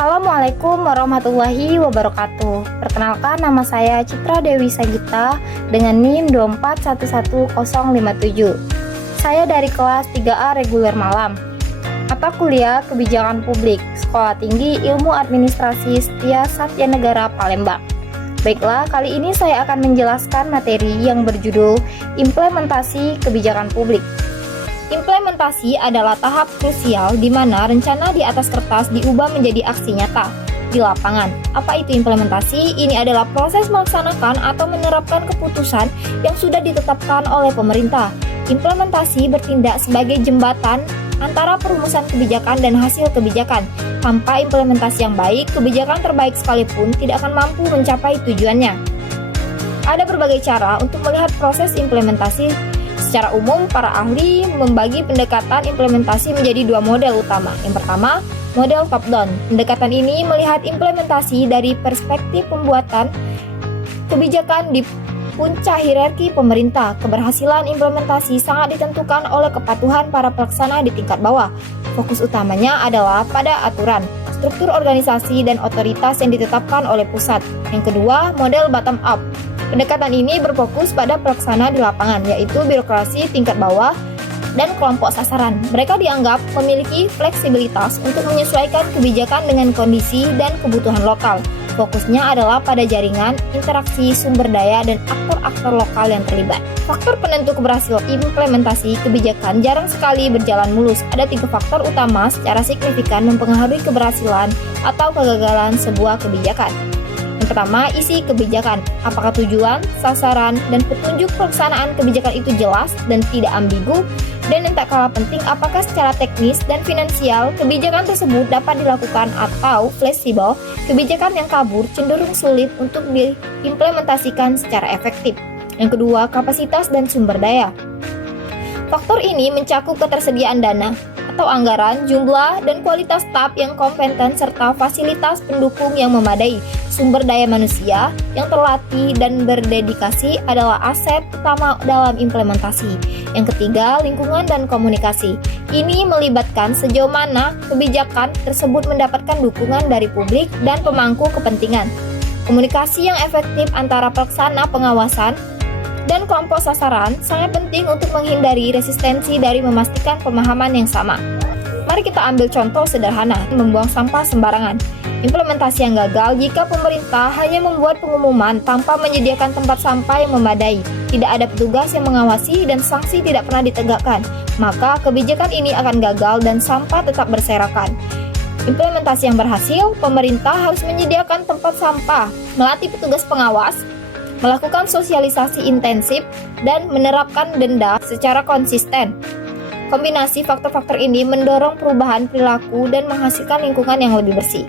Assalamualaikum warahmatullahi wabarakatuh. Perkenalkan, nama saya Citra Dewi Sagita dengan NIM 2411057. Saya dari kelas 3A reguler malam. Mata kuliah Kebijakan Publik, Sekolah Tinggi Ilmu Administrasi Setia Satya Negara Palembang. Baiklah, kali ini saya akan menjelaskan materi yang berjudul Implementasi Kebijakan Publik. Implementasi adalah tahap krusial di mana rencana di atas kertas diubah menjadi aksi nyata di lapangan. Apa itu implementasi? Ini adalah proses melaksanakan atau menerapkan keputusan yang sudah ditetapkan oleh pemerintah. Implementasi bertindak sebagai jembatan antara perumusan kebijakan dan hasil kebijakan. Tanpa implementasi yang baik, kebijakan terbaik sekalipun tidak akan mampu mencapai tujuannya. Ada berbagai cara untuk melihat proses implementasi. Secara umum, para ahli membagi pendekatan implementasi menjadi dua model utama. Yang pertama, model top-down. Pendekatan ini melihat implementasi dari perspektif pembuatan kebijakan di puncak hierarki pemerintah. Keberhasilan implementasi sangat ditentukan oleh kepatuhan para pelaksana di tingkat bawah. Fokus utamanya adalah pada aturan, struktur organisasi, dan otoritas yang ditetapkan oleh pusat. Yang kedua, model bottom-up. Pendekatan ini berfokus pada pelaksana di lapangan, yaitu birokrasi tingkat bawah dan kelompok sasaran. Mereka dianggap memiliki fleksibilitas untuk menyesuaikan kebijakan dengan kondisi dan kebutuhan lokal. Fokusnya adalah pada jaringan, interaksi, sumber daya, dan aktor-aktor lokal yang terlibat. Faktor penentu keberhasilan implementasi kebijakan jarang sekali berjalan mulus. Ada 3 faktor utama secara signifikan mempengaruhi keberhasilan atau kegagalan sebuah kebijakan. Yang pertama, isi kebijakan. Apakah tujuan, sasaran, dan petunjuk pelaksanaan kebijakan itu jelas dan tidak ambigu? Dan yang tak kalah penting, apakah secara teknis dan finansial kebijakan tersebut dapat dilakukan atau fleksibel? Kebijakan yang kabur cenderung sulit untuk diimplementasikan secara efektif. Yang kedua, kapasitas dan sumber daya. Faktor ini mencakup ketersediaan dana atau anggaran, jumlah, dan kualitas staf yang kompeten serta fasilitas pendukung yang memadai. Sumber daya manusia yang terlatih dan berdedikasi adalah aset utama dalam implementasi. Yang ketiga, lingkungan dan komunikasi. Ini melibatkan sejauh mana kebijakan tersebut mendapatkan dukungan dari publik dan pemangku kepentingan. Komunikasi yang efektif antara pelaksana pengawasan dan kelompok sasaran sangat penting untuk menghindari resistensi dari memastikan pemahaman yang sama. Mari kita ambil contoh sederhana, membuang sampah sembarangan. Implementasi yang gagal jika pemerintah hanya membuat pengumuman tanpa menyediakan tempat sampah yang memadai, tidak ada petugas yang mengawasi, dan sanksi tidak pernah ditegakkan, maka kebijakan ini akan gagal dan sampah tetap berserakan. Implementasi yang berhasil, pemerintah harus menyediakan tempat sampah, melatih petugas pengawas, melakukan sosialisasi intensif, dan menerapkan denda secara konsisten. Kombinasi faktor-faktor ini mendorong perubahan perilaku dan menghasilkan lingkungan yang lebih bersih.